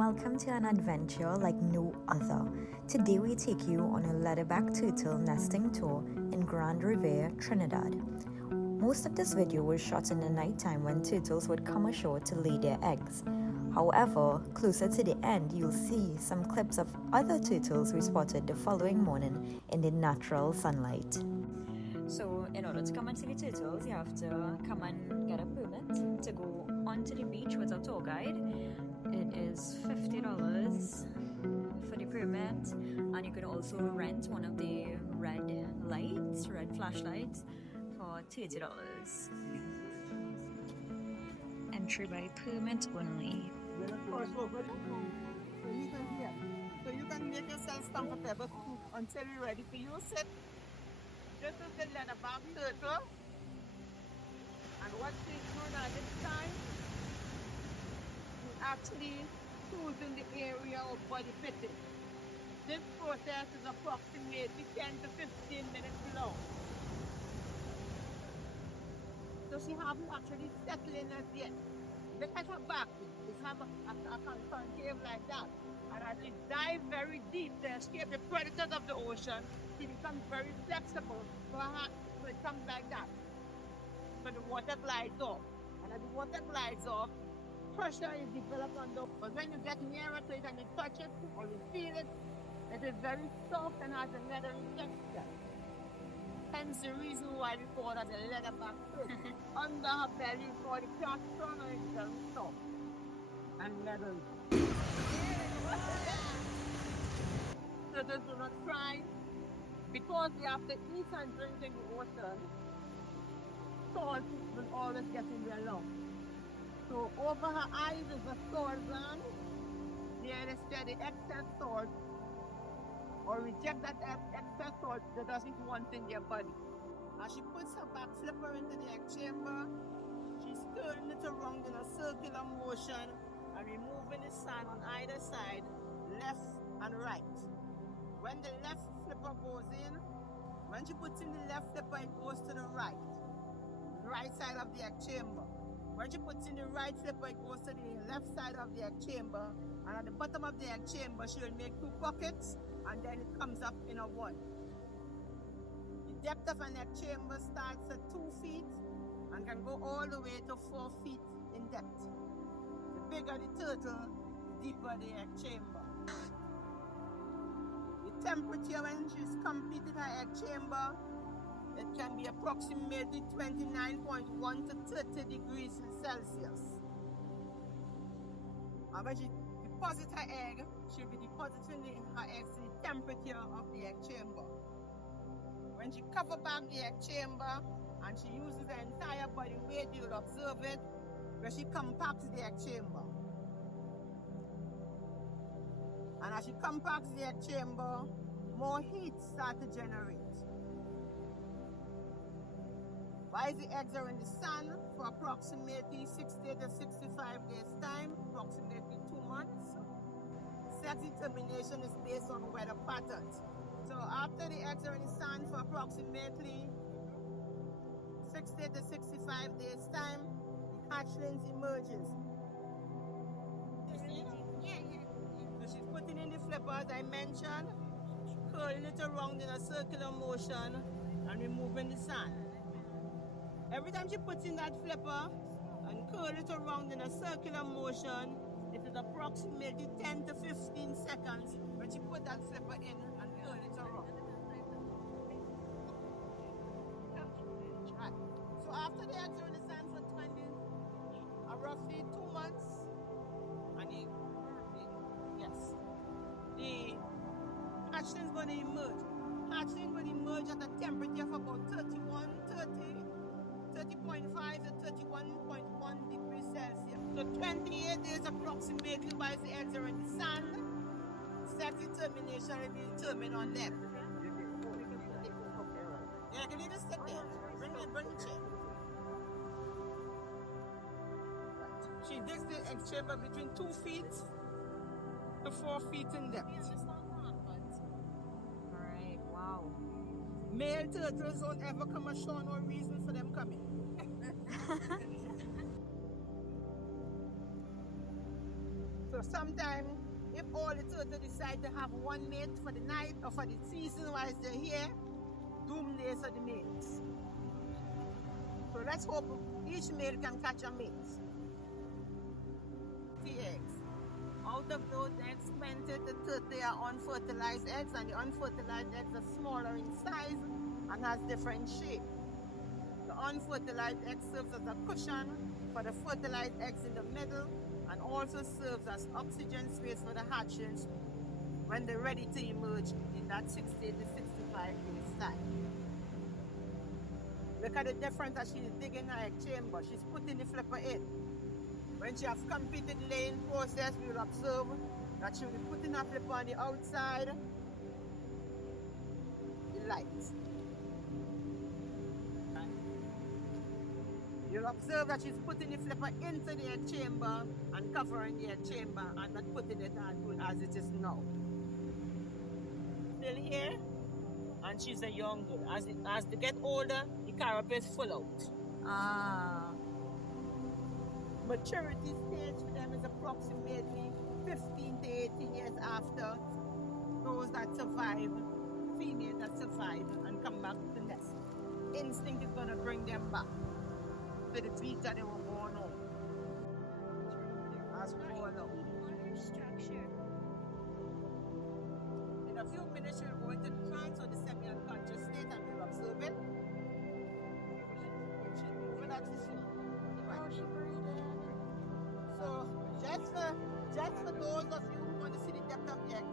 Welcome to an adventure like no other. Today we take you on a leatherback turtle nesting tour in Grand Rivere, Trinidad. Most of this video was shot in the nighttime when turtles would come ashore to lay their eggs. However, closer to the end you'll see some clips of other turtles we spotted the following morning in the natural sunlight. So in order to come and see the turtles, you have to come and get a permit to go onto the beach with a tour guide. It is $50 for the permit, and you can also rent one of the red flashlights for $30. Entry by permit only. So you can make yourself comfortable until you're ready to use it. This is the leatherback turtle, and what she's doing at this time is actually choosing the area of body fitting. This process is approximately 10 to 15 minutes long. So she hasn't actually settled in as yet. Look at her back. It's have a concave like that. And as she dives very deep to escape the predators of the ocean, she becomes very flexible for her, so it comes like that. So the water glides off. And as the water glides off, pressure is developed on the. But when you get nearer to it and you touch it or you feel it, it is very soft and has a leathery texture. Hence the reason why we call it a leatherback fish. Under her belly is called the plastron, and it's very soft and leathery. Turtles do not cry because they have to eat and drink in the ocean. Salt will always get in their lungs. So over her eyes is a salt gland. There is the excess salt, or reject that excess salt that doesn't want in their body. As she puts her back flipper into the egg chamber, she's turning it around in a circular motion and removing the sand on either side, left and right. When the left flipper goes in, when she puts in the left flipper, it goes to the right side of the egg chamber. When she puts in the right flipper, it goes to the left side of the egg chamber, and at the bottom of the egg chamber, she will make 2 pockets, and then it comes up in a 1. The depth of an egg chamber starts at 2 feet and can go all the way to 4 feet in depth. The bigger the turtle, the deeper the egg chamber. The temperature when she's completed her egg chamber, it can be approximately 29.1 to 30 degrees Celsius. And when she deposits her egg, she'll be depositing her eggs to the temperature of the egg chamber. When she covers back the egg chamber and she uses the entire body weight, you'll observe it where she compacts the egg chamber. And as she compacts the egg chamber, more heat starts to generate. While the eggs are in the sun for approximately 60 to 65 days time, approximately 2 months, sex determination is based on weather patterns. So after the eggs are in the sun for approximately 60 to 65 days time, the hatchlings emerges. So she's putting in the flipper as I mentioned, curling it around in a circular motion and removing the sand. Every time she puts in that flipper and curl it around in a circular motion, it is approximately 10 to 15 seconds when she put that flipper in and curl it around. Right. So after the eggs are in the sun for roughly 2 months, and the hatchling is going to emerge. Hatchling will emerge at a temperature of about 30.5 to 31.1 degrees Celsius. So 28 days approximately while the eggs are in the sun, sex determination will be determined on them. Yeah, can you just sit there? Bring the chair. She digs the egg chamber between 2 feet to 4 feet in depth. Alright, wow. Male turtles don't ever come ashore, no reason for them coming. So So sometimes, if all the turtle decide to have one mate for the night or for the season while they're here, doom days are the mates. So let's hope each male can catch a mate. 3 eggs. Out of those eggs, 20 to 30 are unfertilized eggs, and the unfertilized eggs are smaller in size and has different shape. The unfertilized egg serves as a cushion for the fertilized eggs in the middle and also serves as oxygen space for the hatchlings when they're ready to emerge in that 60 to 65 days time. Look at the difference as she's digging her egg chamber. She's putting the flipper in. When she has completed the laying process, we will observe that she will be putting her flipper on the outside, the light. You'll observe that she's putting the flipper into the egg chamber and covering the egg chamber and not putting it as it is now. Still here, and she's a young girl. As they get older, the carapace full out. Ah. Maturity stage for them is approximately 15 to 18 years after those that survive, females that survive and come back to the nest. Instinct is going to bring them back to the beach that they were born on. As we all know. Structure. In a few minutes, we'll go into the trance or the semi-unconscious state and we'll observe it. If she's moving, that's the scene. Oh, she breathed it. So, just for those of you who want to see the depth of the egg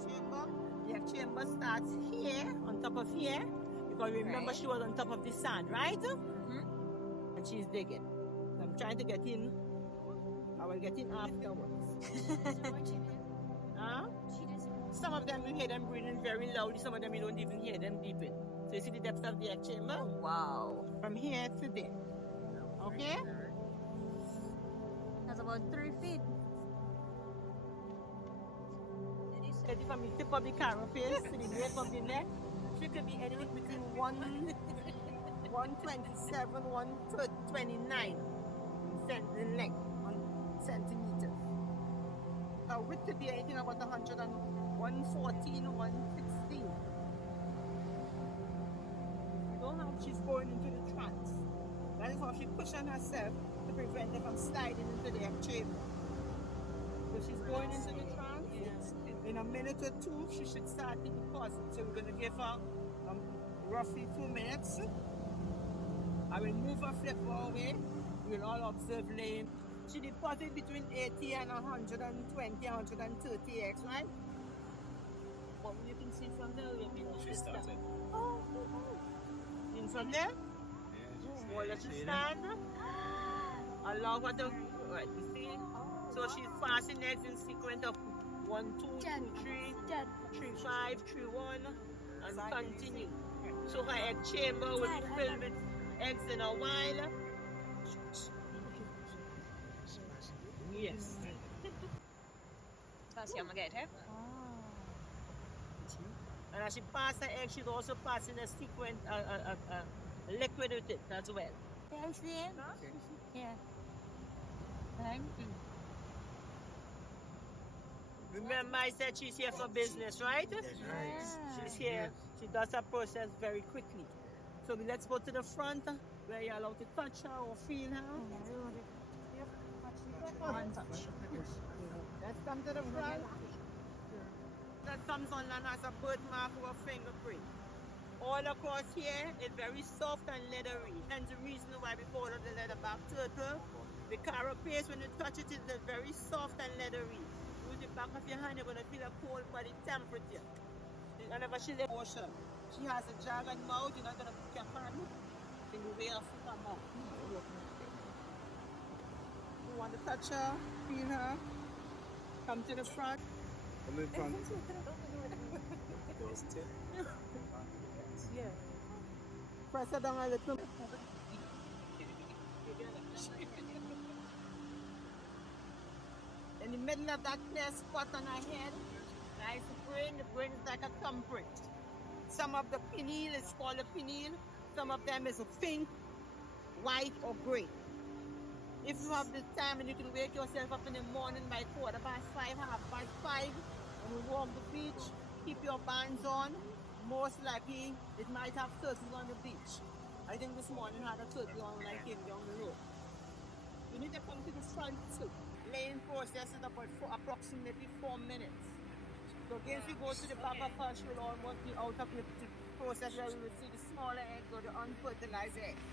chamber starts here, on top of here. Because remember, she was on top of the sand, right? Mm-hmm. And she's digging. So I'm trying to get in. I will get in afterwards. Huh? Some of them you hear them breathing very loudly, some of them you don't even hear them deep in. So you see the depth of the egg chamber? Wow. From here to there. Okay? That's about 3 feet. From the tip of the carapace to the nape of the neck, she could be anything between 127, 129 in length, 1 centimeter. Her width could be anything about 114, 116. You don't know how she's going into the trance. That is how she pushes herself to prevent her from sliding into the egg chamber. So she's going into the trance. In a minute or two, she should start to deposit. So we're going to give her roughly 2 minutes. I will move her flipper away. We'll all observe laying. She deposits between 80 and 120, 130 eggs, right? But you can see from there, she started. Oh. In from there? Yeah. Well, let you stand. Allow her to, right, you see? So she's passing eggs in sequence of 1, 2, 2, 3, 3, 5, 3, 1, and continue. So her egg chamber will be filled with eggs in a while. Yes. That's how I'm gonna get her. And as she passes the egg, she's also passing a sequence, a liquid with it as well. Can I see it? Yeah. Thank you. Remember I said she's here for business, right? Yeah. She's here. She does her process very quickly. So let's go to the front where you're allowed to touch her or feel her. One touch. Let's come to the front. That comes on and has a birthmark or a fingerprint. All across here is very soft and leathery. Hence the reason why we call it the leatherback turtle. The carapace, when you touch it, is very soft and leathery. Use the back of your hand, you're going to feel a cold body temperature. Whenever she leaves ocean, she has a dragon mouth. You're not going to put your hand in the way of her mouth. You want to touch her, feel her, come to the front. Come in front. Yeah. Press her down a little. In the middle of that clear spot on her head, lies the brain. The brain is like a thumbprint. Some of the pineal is called a pineal. Some of them is a pink, white, or gray. If you have the time and you can wake yourself up in the morning by 5:15, 5:30, and you walk the beach, keep your bands on, most likely it might have turtles on the beach. I think this morning had a turtle on when I came down the road. You need to come to the front too. Laying process is about approximately 4 minutes. So again, if you go to the back of us, you'll almost be out of the process where we will see the smaller eggs or the unfertilized eggs.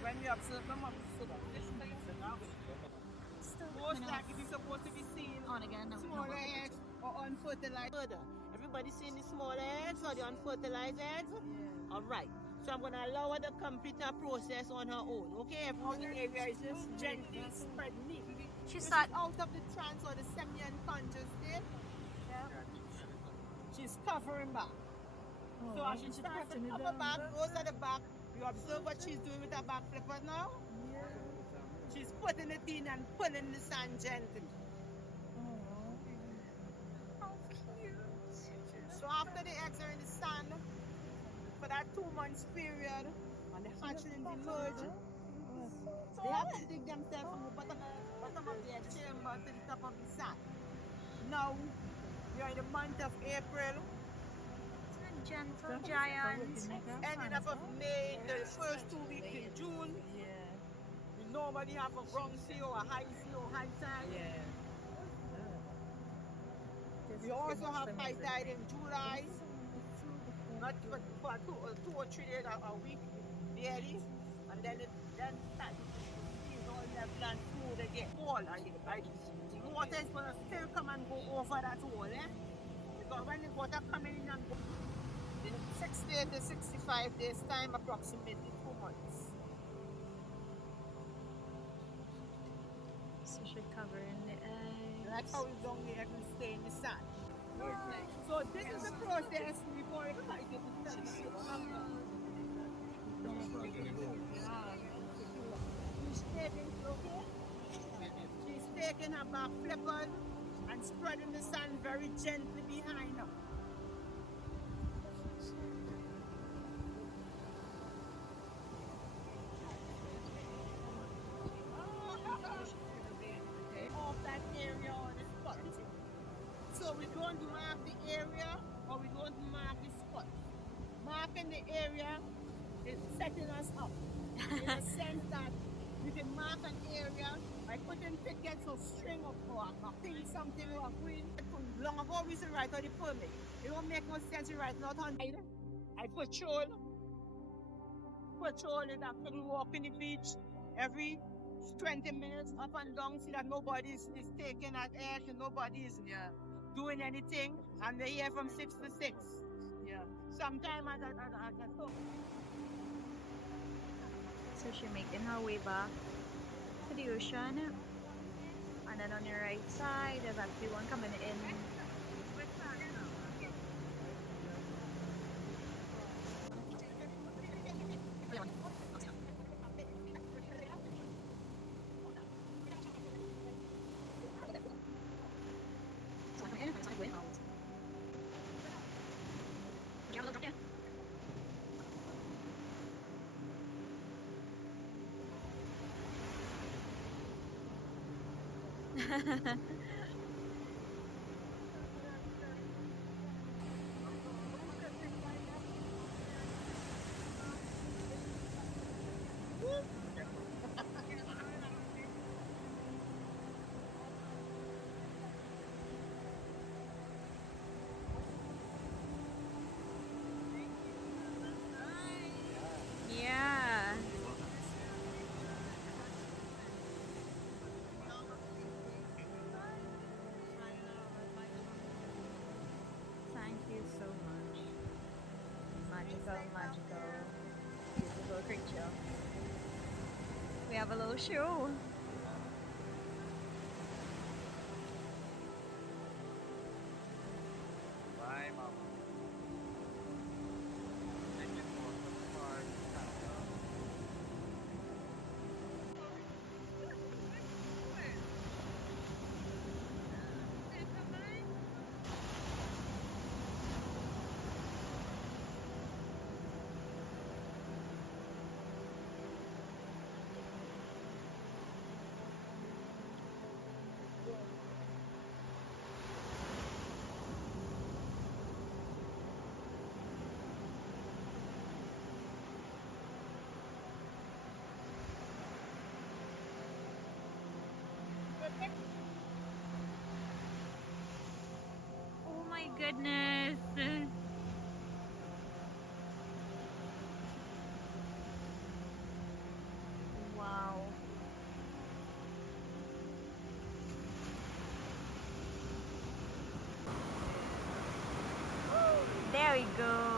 When we observe them, most likely we're supposed to be seeing smaller eggs or unfertilized. Everybody seeing the smaller eggs or the unfertilized eggs? Yeah. All right. So I'm going to allow her to complete her process on her own. Okay? All the area is just gently spread neat. She's out of the trance or the semi-unconscious state. Yeah. She's covering back. Oh, so as she starts to cover back, goes at the back, you observe what she's doing with her back flippers now? Yeah. She's putting it in and pulling the sand gently. Oh, how cute. So after the eggs are in the sand, for that 2 months period, and the hatchlings emerge, they have to dig themselves from the bottom of their chamber to the top of the sand. Now, we are in the month of April. Gentle giants. Ending up of May, the first 2 weeks in June. Yeah. We normally have a wrong sea or a high sea or high tide. Yeah. We also have high tide in July. Not for 2 or 3 days a week, barely. And then then it's all level and smooth again. Wall, the water is going to still come and go over that wall, eh? Because when the water coming in and go in 60 to 65 days time, approximately 2 months. So she's covering the eggs. That's how long the egg will stay in the sand. So this is the process we're more excited to tell you. She's taking her back flippers and spreading the sand very gently behind her. Off that area or the spot. So we don't mark the area or we don't mark the spot. Marking the area is setting us up in a sense that you can mark an area by putting tickets or string or a pin something or a green. Long ago we used to write on the permit. It don't make no sense to write not on. I patrol is actually walking the beach every 20 minutes up and down, see that nobody is taking at edge and nobody is doing anything, and they're here from 6 to 6. Yeah. Sometime at So she's making her way back to the ocean. And then on the right side, there's actually one coming in. Yeah. Thank you so much. Magical, beautiful creature. We have a little show. Bye, Mama. Thank you for the park. goodness. Wow. There we go.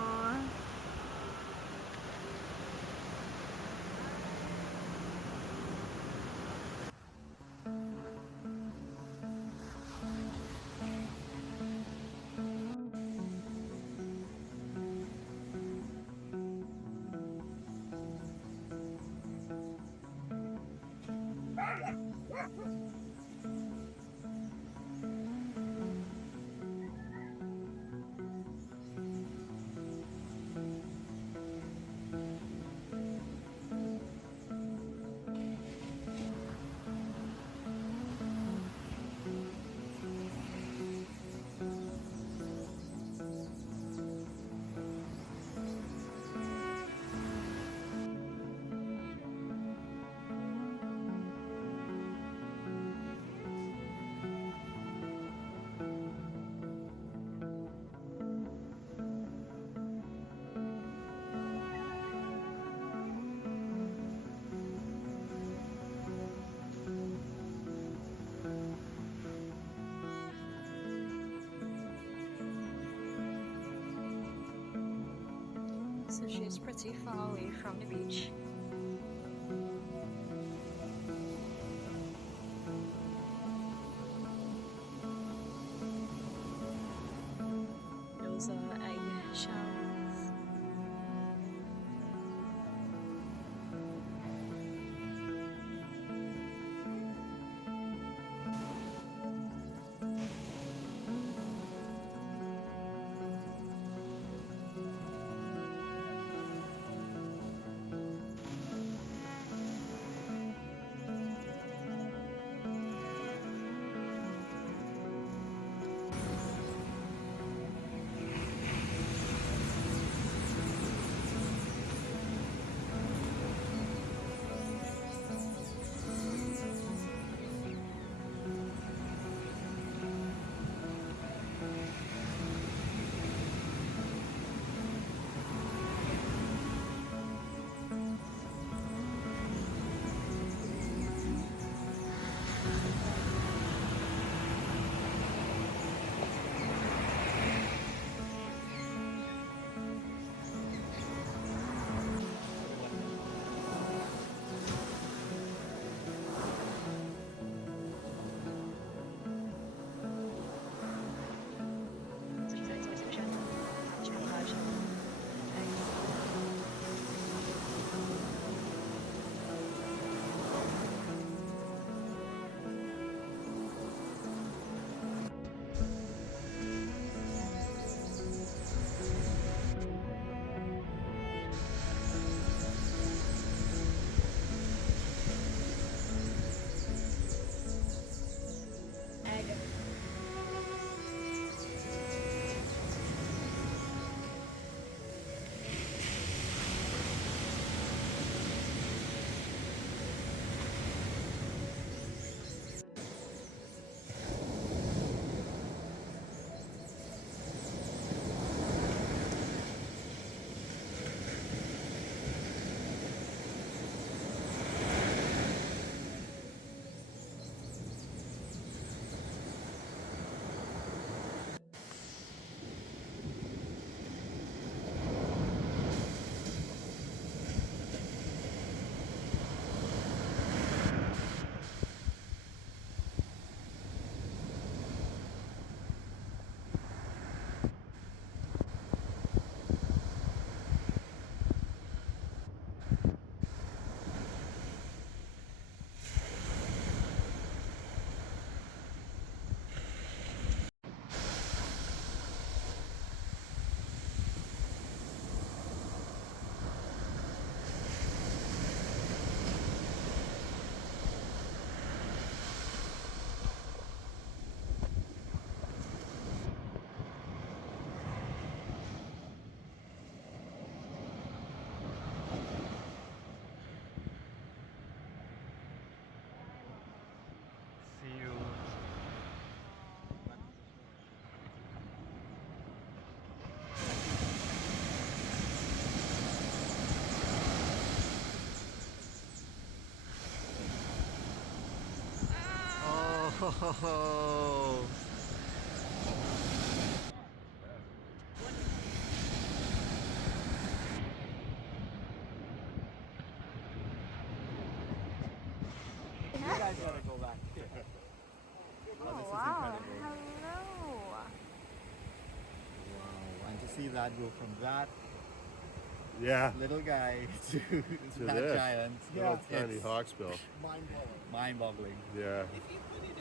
So she's pretty far away from the beach. Those are egg shells. Oh. You guys gotta go back. Oh, This is wow. incredible. Hello. Wow. And to see that go from that Yeah. little guy to that this. giant Little little tiny tits. hawksbill. Mind-boggling. Yeah. If you put it